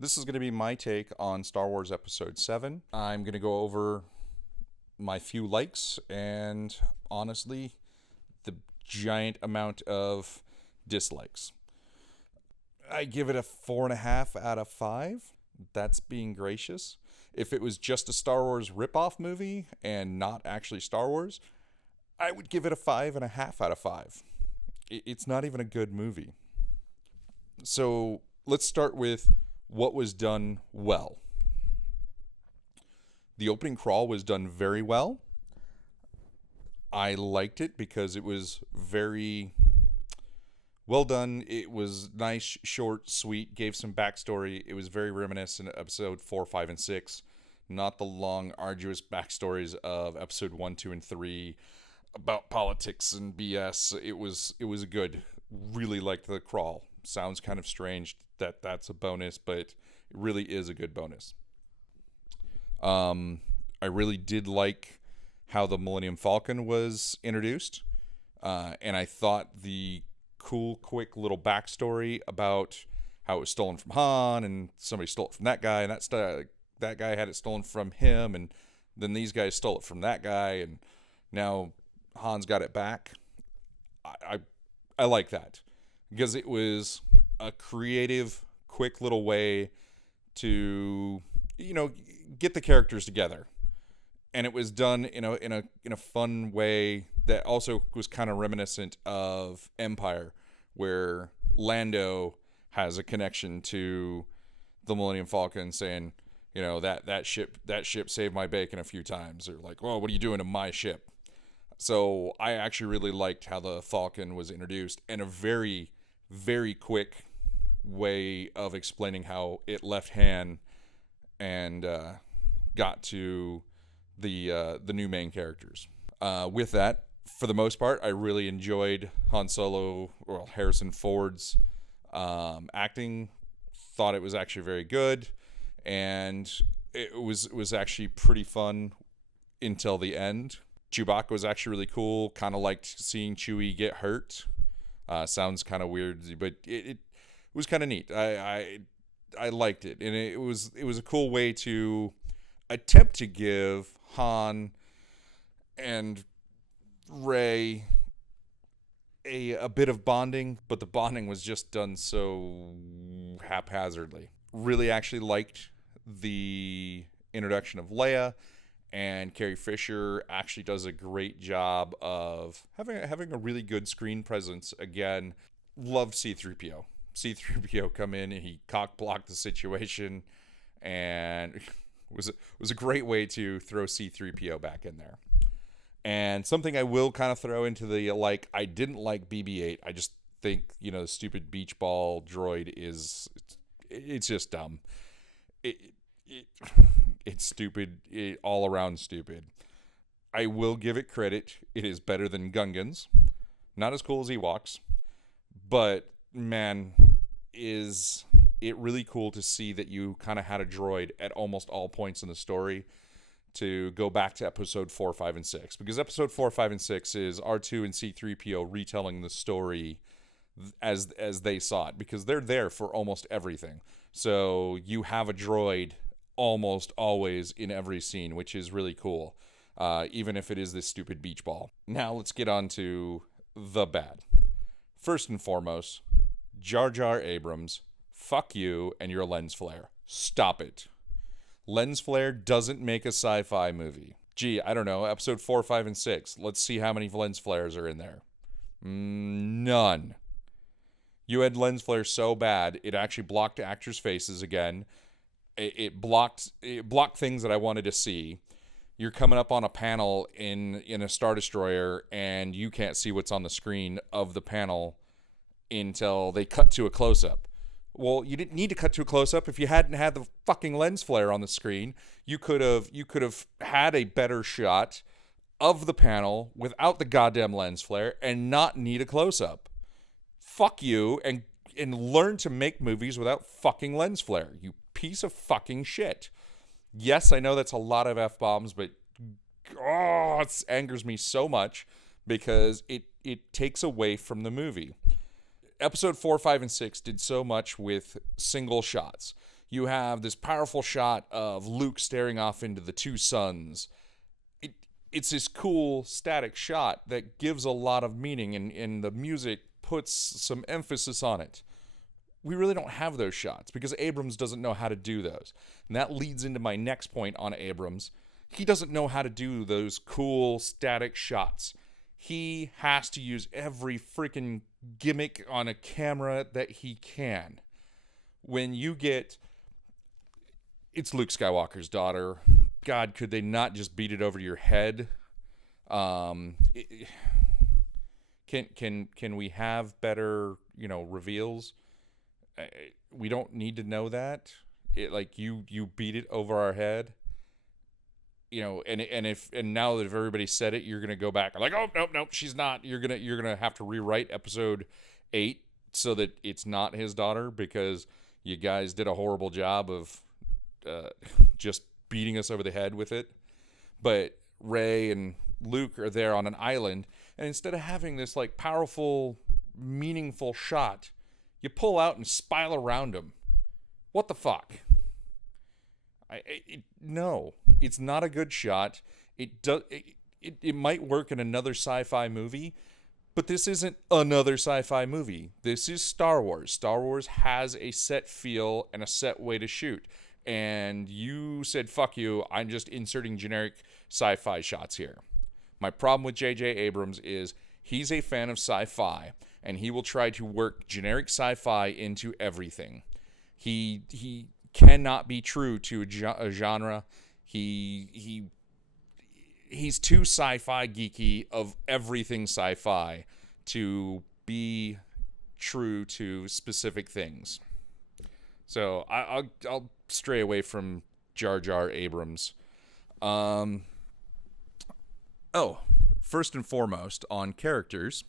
This is going to be my take on Star Wars Episode 7. I'm going to go over my few likes and, honestly, the giant amount of dislikes. I give it a 4.5 out of 5. That's being gracious. If it was just a Star Wars ripoff movie and not actually Star Wars, I would give it a 5.5 out of 5. It's not even a good movie. So let's start with what was done well. The opening crawl was done very well. I liked it because it was very well done. It was nice, short, sweet, gave some backstory. It was very reminiscent of episode 4, 5, and 6. Not the long, arduous backstories of episode 1, 2, and 3 about politics and BS. It was good. Really liked the crawl. Sounds kind of strange that that's a bonus, but it really is a good bonus. I really did like how the Millennium Falcon was introduced, and I thought the cool, quick little backstory about how it was stolen from Han, and somebody stole it from that guy, and that guy had it stolen from him, and then these guys stole it from that guy, and now Han's got it back. I like that because it was a creative, quick little way to get the characters together, and it was done in a fun way that also was kind of reminiscent of Empire, where Lando has a connection to the Millennium Falcon, saying, that ship saved my bacon a few times, or like, well, what are you doing to my ship? So I actually really liked how the Falcon was introduced, and a very, very quick way of explaining how it left Han and got to the new main characters. With that, for the most part, I really enjoyed Han Solo, or Harrison Ford's acting. Thought it was actually very good, and it was actually pretty fun until the end. Chewbacca was actually really cool. Kind of liked seeing Chewie get hurt. Sounds kind of weird, but it was kind of neat. I liked it, and it was a cool way to attempt to give Han and Rey a bit of bonding, but the bonding was just done so haphazardly. Really actually liked the introduction of Leia, and Carrie Fisher actually does a great job of having a really good screen presence. Again, loved C-3PO. C-3PO come in and he cock blocked the situation, and was a great way to throw C-3PO back in there. And something I will kind of throw into the I didn't like BB-8. I just think the stupid beach ball droid it's just dumb. It's stupid, all around stupid. I will give it credit. It is better than Gungans. Not as cool as Ewoks, but man, is it really cool to see that you kind of had a droid at almost all points in the story, to go back to episode 4, 5, and 6. Because episode 4, 5, and 6 is R2 and C-3PO retelling the story as they saw it, because they're there for almost everything. So you have a droid almost always in every scene, which is really cool, even if it is this stupid beach ball. Now let's get on to the bad. First and foremost, Jar Jar Abrams, fuck you and your lens flare. Stop it. Lens flare doesn't make a sci-fi movie. Gee, I don't know, episode 4, 5, and 6. Let's see how many lens flares are in there. None. You had lens flare so bad, it actually blocked actors' faces again. It blocked things that I wanted to see. You're coming up on a panel in a Star Destroyer, and you can't see what's on the screen of the panel until they cut to a close-up. Well, you didn't need to cut to a close-up if you hadn't had the fucking lens flare on the screen. You could have had a better shot of the panel without the goddamn lens flare and not need a close-up. Fuck you, and learn to make movies without fucking lens flare, you piece of fucking shit. Yes, I know that's a lot of F-bombs, but it angers me so much because it takes away from the movie. Episode 4, 5, and 6 did so much with single shots. You have this powerful shot of Luke staring off into the two suns. It's this cool static shot that gives a lot of meaning, and the music puts some emphasis on it. We really don't have those shots because Abrams doesn't know how to do those. And that leads into my next point on Abrams. He doesn't know how to do those cool static shots. He has to use every freaking gimmick on a camera that he can. When you get, it's Luke Skywalker's daughter. God, could they not just beat it over your head? Can we have better, reveals? We don't need to know that. You beat it over our head. And now that if everybody said it, you're gonna go back and oh nope, she's not. You're gonna have to rewrite episode 8 so that it's not his daughter, because you guys did a horrible job of just beating us over the head with it. But Rey and Luke are there on an island, and instead of having this powerful, meaningful shot, you pull out and spile around them. What the fuck? No, it's not a good shot. It might work in another sci-fi movie, but this isn't another sci-fi movie. This is Star Wars. Star Wars has a set feel and a set way to shoot. And you said, fuck you, I'm just inserting generic sci-fi shots here. My problem with J.J. Abrams is he's a fan of sci-fi, and he will try to work generic sci-fi into everything. He cannot be true to a genre. He's too sci-fi geeky of everything sci-fi to be true to specific things. So I'll stray away from Jar Jar Abrams. First and foremost, on characters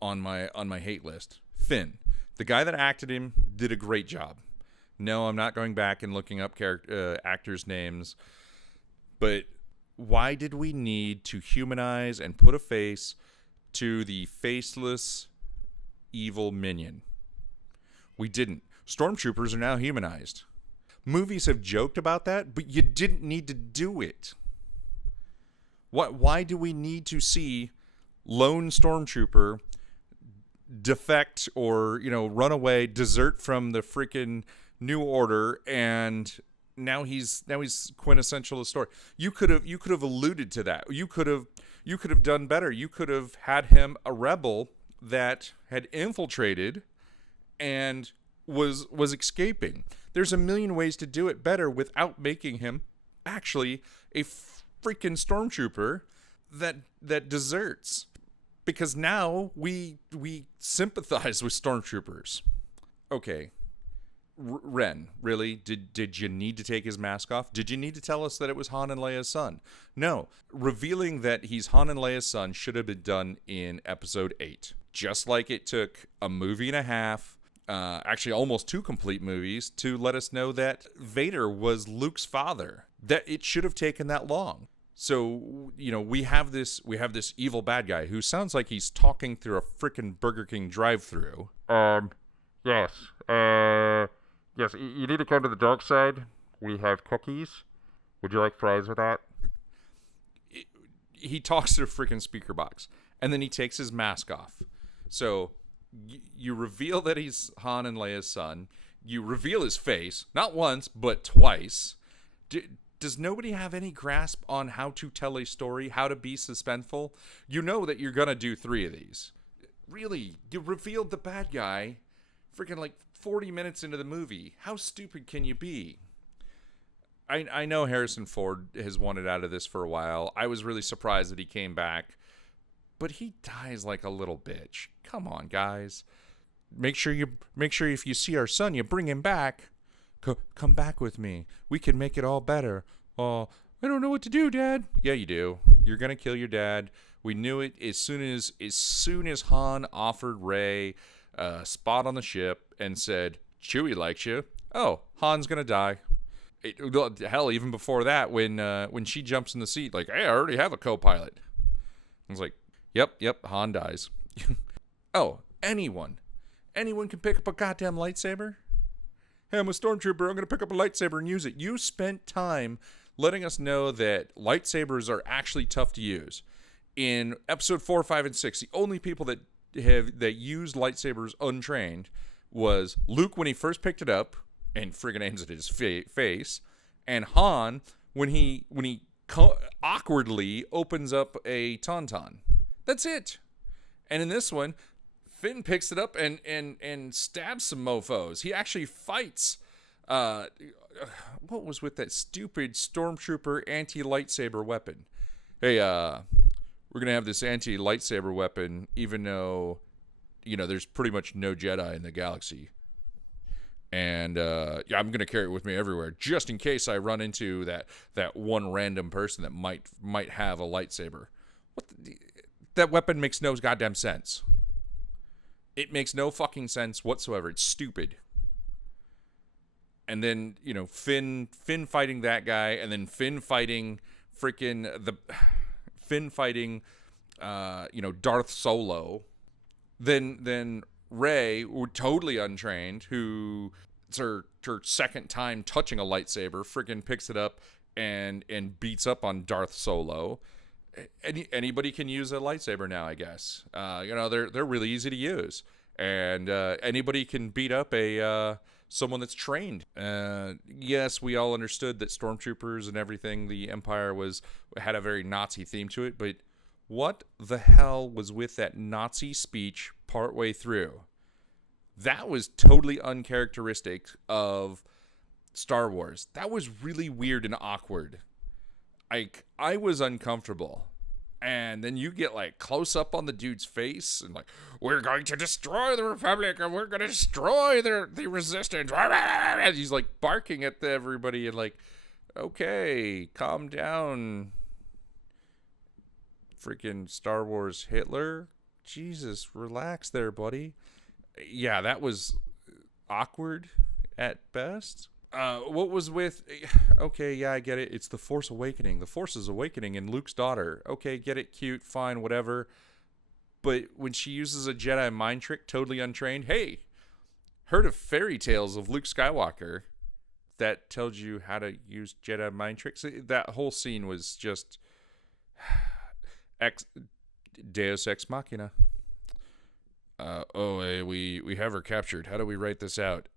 on my hate list, Finn, the guy that acted him, did a great job. No, I'm not going back and looking up actors' names, but why did we need to humanize and put a face to the faceless evil minion? We didn't. Stormtroopers are now humanized. Movies have joked about that, but you didn't need to do it. Why do we need to see lone stormtrooper defect or, run away, desert from the freaking New Order, and now he's quintessential to the story? You could have alluded to that. You could have done better. You could have had him a rebel that had infiltrated and was escaping. There's a million ways to do it better without making him actually a freaking stormtrooper that deserts. Because now we sympathize with stormtroopers. Okay, Ren, really? Did you need to take his mask off? Did you need to tell us that it was Han and Leia's son? No. Revealing that he's Han and Leia's son should have been done in episode 8. Just like it took a movie and a half, actually almost 2 complete movies, to let us know that Vader was Luke's father. That it should have taken that long. So, we have this evil bad guy who sounds like he's talking through a freaking Burger King drive-thru. Yes. Yes, you need to come to the dark side. We have cookies. Would you like fries with that? He talks through a freaking speaker box, and then he takes his mask off. So you reveal that he's Han and Leia's son. You reveal his face, not once, but twice. Does nobody have any grasp on how to tell a story, how to be suspenseful? You know that you're going to do 3 of these. Really, you revealed the bad guy freaking 40 minutes into the movie. How stupid can you be? I know Harrison Ford has wanted out of this for a while. I was really surprised that he came back. But he dies like a little bitch. Come on, guys. Make sure if you see our son, you bring him back. Come back with me. We can make it all better. Oh, I don't know what to do, Dad. Yeah, you do. You're gonna kill your dad. We knew it as soon as Han offered Rey a spot on the ship and said, Chewie likes you. Oh, Han's gonna die. Hell, even before that, when she jumps in the seat, hey, I already have a co-pilot. I was like, yep, Han dies. Oh, anyone can pick up a goddamn lightsaber. Hey, I'm a stormtrooper. I'm going to pick up a lightsaber and use it. You spent time letting us know that lightsabers are actually tough to use. In episode 4, 5, and 6, the only people that used lightsabers untrained was Luke when he first picked it up and friggin' aims it at his face, and Han when he awkwardly opens up a tauntaun. That's it. And in this one, Finn picks it up and stabs some mofos. He actually fights. What was with that stupid stormtrooper anti-lightsaber weapon? Hey, we're gonna have this anti-lightsaber weapon, even though, there's pretty much no Jedi in the galaxy. And yeah, I'm gonna carry it with me everywhere, just in case I run into that one random person that might have a lightsaber. That weapon makes no goddamn sense. It makes no fucking sense whatsoever. It's stupid. And then, Finn fighting that guy, and then Finn fighting Darth Solo. Then Rey, totally untrained, who it's her second time touching a lightsaber, freaking picks it up and beats up on Darth Solo. Anybody can use a lightsaber now, I guess. They're really easy to use, and anybody can beat up someone that's trained. Yes, we all understood that stormtroopers and everything, the Empire had a very Nazi theme to it, but what the hell was with that Nazi speech partway through? That was totally uncharacteristic of Star Wars. That was really weird and awkward. I was uncomfortable. And then you get close up on the dude's face and we're going to destroy the Republic and we're going to destroy the Resistance. And he's barking at everybody and okay, calm down. Freaking Star Wars Hitler. Jesus, relax there, buddy. Yeah, that was awkward at best. What was with... Okay, yeah, I get it. It's the Force Awakening. The Force is awakening in Luke's daughter. Okay, get it, cute, fine, whatever. But when she uses a Jedi mind trick, totally untrained, hey, heard of fairy tales of Luke Skywalker that tells you how to use Jedi mind tricks? That whole scene was just... Deus Ex Machina. We have her captured. How do we write this out?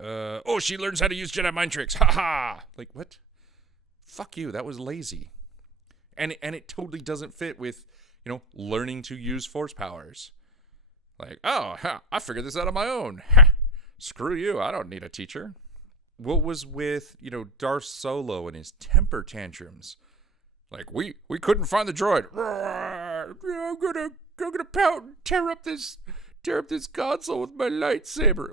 She learns how to use Jedi mind tricks. Ha ha! What? Fuck you. That was lazy. And it totally doesn't fit with, learning to use force powers. I figured this out on my own. Screw you. I don't need a teacher. What was with, Darth Solo and his temper tantrums? We couldn't find the droid. I'm gonna pout and tear up this console with my lightsaber.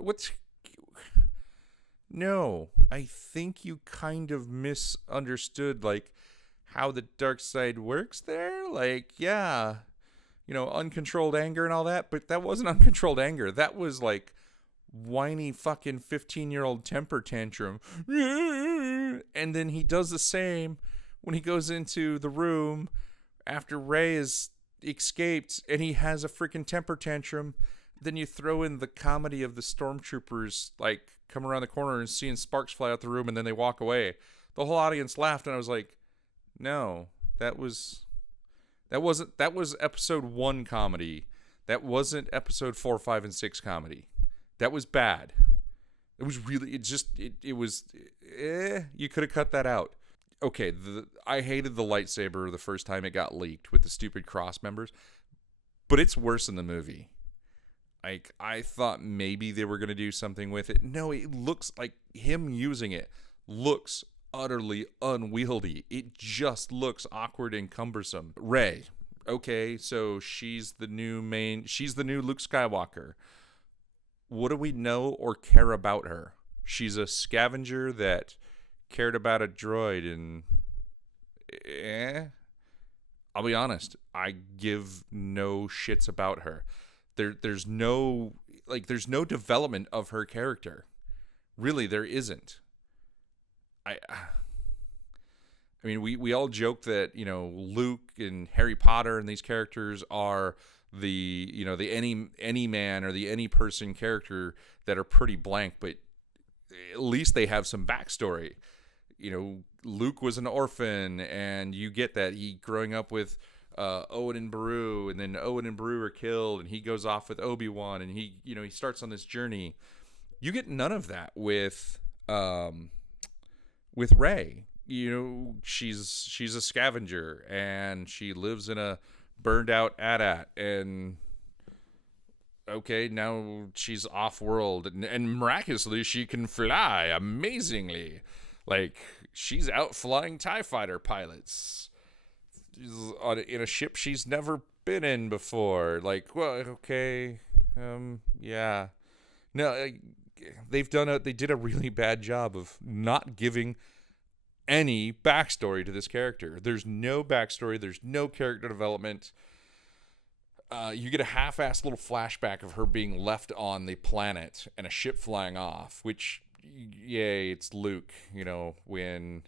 No, I think you kind of misunderstood how the dark side works there. Yeah, uncontrolled anger and all that, but that wasn't uncontrolled anger. That was whiny fucking 15-year-old temper tantrum. And then he does the same when he goes into the room after Rey is escaped and he has a freaking temper tantrum. Then you throw in the comedy of the stormtroopers come around the corner and seeing sparks fly out the room and then they walk away. The whole audience laughed and I was no, that was episode 1 comedy. That wasn't episode 4, 5, and 6 comedy. That was bad. It was really, you could have cut that out. Okay, I hated the lightsaber the first time it got leaked with the stupid cross members, but it's worse in the movie. I thought maybe they were going to do something with it. No, it looks like him using it looks utterly unwieldy. It just looks awkward and cumbersome. Rey, okay, so she's the new Luke Skywalker. What do we know or care about her? She's a scavenger that cared about a droid and I'll be honest, I give no shits about her. There's no development of her character. Really, there isn't. I mean, we all joke that, Luke and Harry Potter and these characters are the any man or the any person character that are pretty blank, but at least they have some backstory. Luke was an orphan, and you get that he growing up with Owen and Beru, and then Owen and Beru are killed, and he goes off with Obi-Wan, and he starts on this journey. You get none of that with Rey. She's a scavenger, and she lives in a burned out AT-AT, and okay, now she's off world, and miraculously she can fly amazingly. Like, she's out flying TIE fighter pilots in a ship she's never been in before. Like, well, okay, yeah. No, they did a really bad job of not giving any backstory to this character. There's no backstory. There's no character development. You get a half-assed little flashback of her being left on the planet and a ship flying off, which, yay, it's Luke, when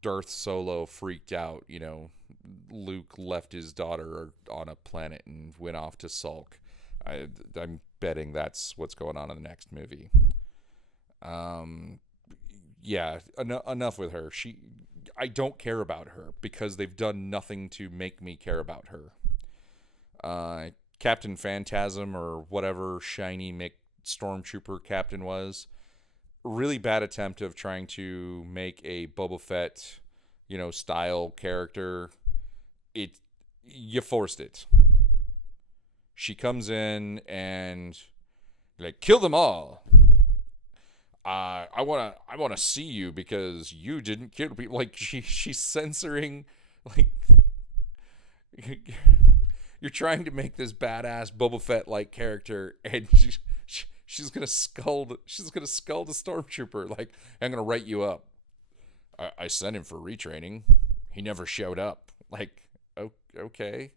Darth Solo freaked out, Luke left his daughter on a planet and went off to sulk. I'm betting that's what's going on in the next movie. Yeah, enough with her. I don't care about her because they've done nothing to make me care about her. Captain Phantasm, or whatever shiny Stormtrooper captain was, really bad attempt of trying to make a Boba Fett, style character. You forced it. She comes in and kill them all. I wanna see you because you didn't kill people. Like, she's censoring. Like, you're trying to make this badass Boba Fett like character, and she's gonna skull the stormtrooper. Like, I'm gonna write you up. I sent him for retraining. He never showed up. Like, okay,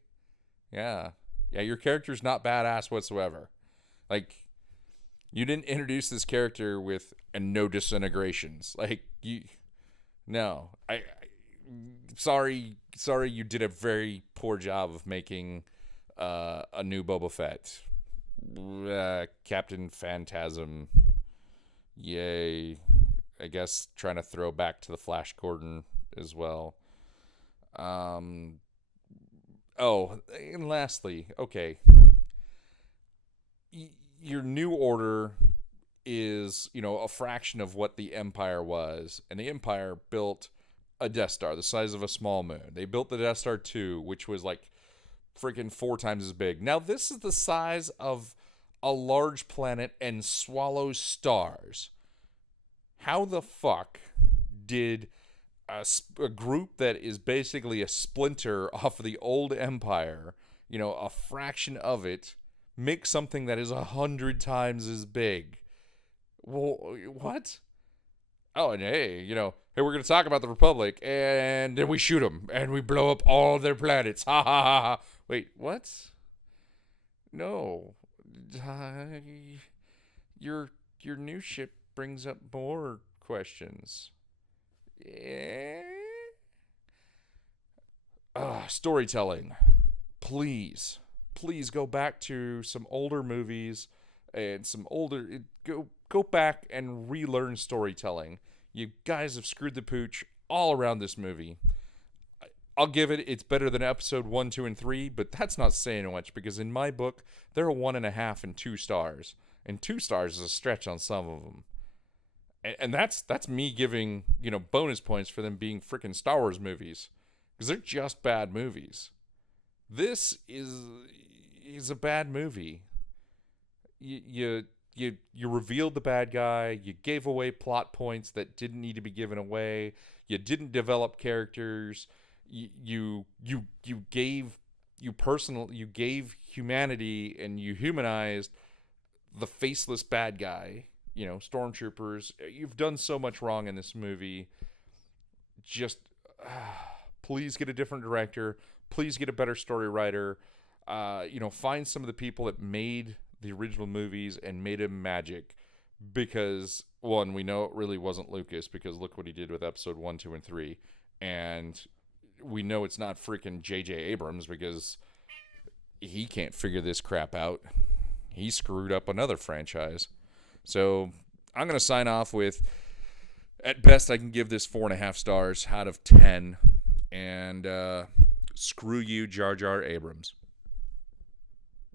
yeah. Your character's not badass whatsoever. Like, you didn't introduce this character with no disintegrations. Like, no. Sorry, you did a very poor job of making a new Boba Fett. Captain Phantasm. Yay. I guess trying to throw back to the Flash Gordon as well. And lastly, okay. Your New Order is, a fraction of what the Empire was. And the Empire built a Death Star the size of a small moon. They built the Death Star 2, which was like freaking 4 times as big. Now, this is the size of a large planet and swallows stars. How the fuck did a group that is basically a splinter off of the old Empire, a fraction of it, make something that is 100 times as big? Well, what? Oh, and hey, hey, we're going to talk about the Republic, and then we shoot them, and we blow up all their planets. Ha ha ha ha. Wait, what? No. Your new ship brings up more questions. Yeah. Storytelling. Please go back to some older movies and go back and relearn storytelling. You guys have screwed the pooch all around this movie. I'll give it's better than episode 1, 2, and 3, but that's not saying much because in my book, they're a 1.5 and 2 stars. And 2 stars is a stretch on some of them. And that's me giving, bonus points for them being freaking Star Wars movies. Because they're just bad movies. This is a bad movie. You revealed the bad guy. You gave away plot points that didn't need to be given away. You didn't develop characters. You gave humanity, and you humanized the faceless bad guy. Stormtroopers. You've done so much wrong in this movie. Just please get a different director. Please get a better story writer. Find some of the people that made the original movies and made them magic. Because, one, we know it really wasn't Lucas, because look what he did with episode 1, 2, and 3. And we know it's not freaking J.J. Abrams, because he can't figure this crap out. He screwed up another franchise. So I'm going to sign off with, at best, I can give this 4.5 stars out of 10. And screw you, Jar Jar Abrams.